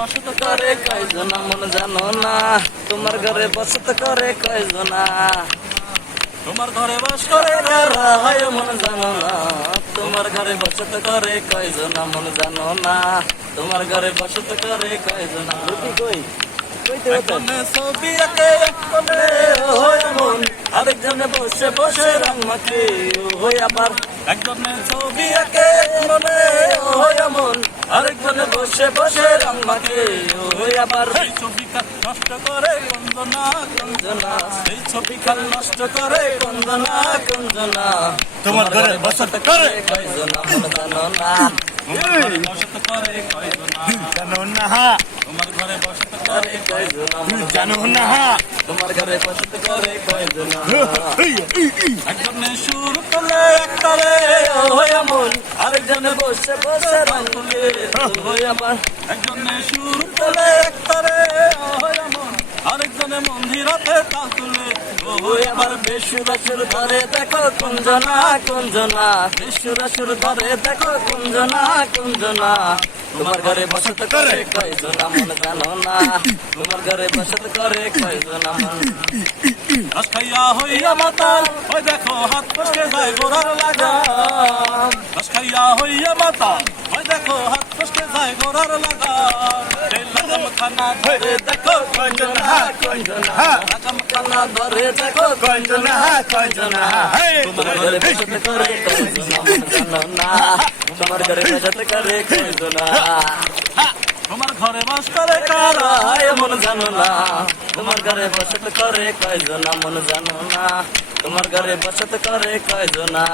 বসত করে কয়জনা মন জানো না, তোমার ঘরে বসত করে কয়জনা, তোমার ঘরে বাস করে কারা হয় মন জানো না, তোমার ঘরে বসত করে কয়জনা মন জানো না, তোমার ঘরে বসত করে কয়জনা। কই একজনে ছবি আঁকে একজনে হয় মন, আরেকজনে বসে বসে রং মাখে হই আবার, একজনে ছবি আঁকে মনে হয় মন, আরেকজনে বসে বসে রং মাখে হই আবার। এই ছবি খাল নষ্ট করে কঞ্জনা কঞ্জনা, এই ছবি খাল নষ্ট করে কঞ্জনা কঞ্জনা, তোমার ঘরে বসত করে কয়জনা মন জানো না, বসত করে কয়জনা জানো না, তোমার ঘরে বসত করে কয়জনা মন জানো না, তোমার ঘরে বসত করে কয়জনা। একজনে সুর তোলে একটারে হয় মন, আরেকজনে বসে বসে রং তুলে হয় আমার, একজনে সুর তোলে একটারে হয় মন, আরেকজনে মন্দিরাতে তা তুলে ওই আবার। বেসুরাসুর ধরে দেখো কুঞ্জনা কুঞ্জনা, বেসুরাসুর ধরে দেখো কুঞ্জনা কুঞ্জনা, তোমার ঘরে বসত করে কয়জনা মন জানো না, তোমার ঘরে বসত করে কয়জনা মন। রস খাইয়া হইয়া মাতাল ওই দেখো হাত ফসকে যায় গোড়ার লাগাম, রস খাইয়া হইয়া মাতাল ওই দেখো হাত ফসকে যায় গোড়ার লাগাম, লাগাম খানা ধরে দেখো কয়জনা কয়জনা, লাগাম খানা ধরে দেখো কয়জনা কয়জনা, তোমার ঘরে বসত করে কয়জনা মন জানো না, তোমার ঘরে বসত করে কয়জনা, তোমার ঘরে বাস করে কারা মন জানো না, তোমার ঘরে বসত করে কয়জনা মন জানো না, তোমার ঘরে বসত করে কয়জনা।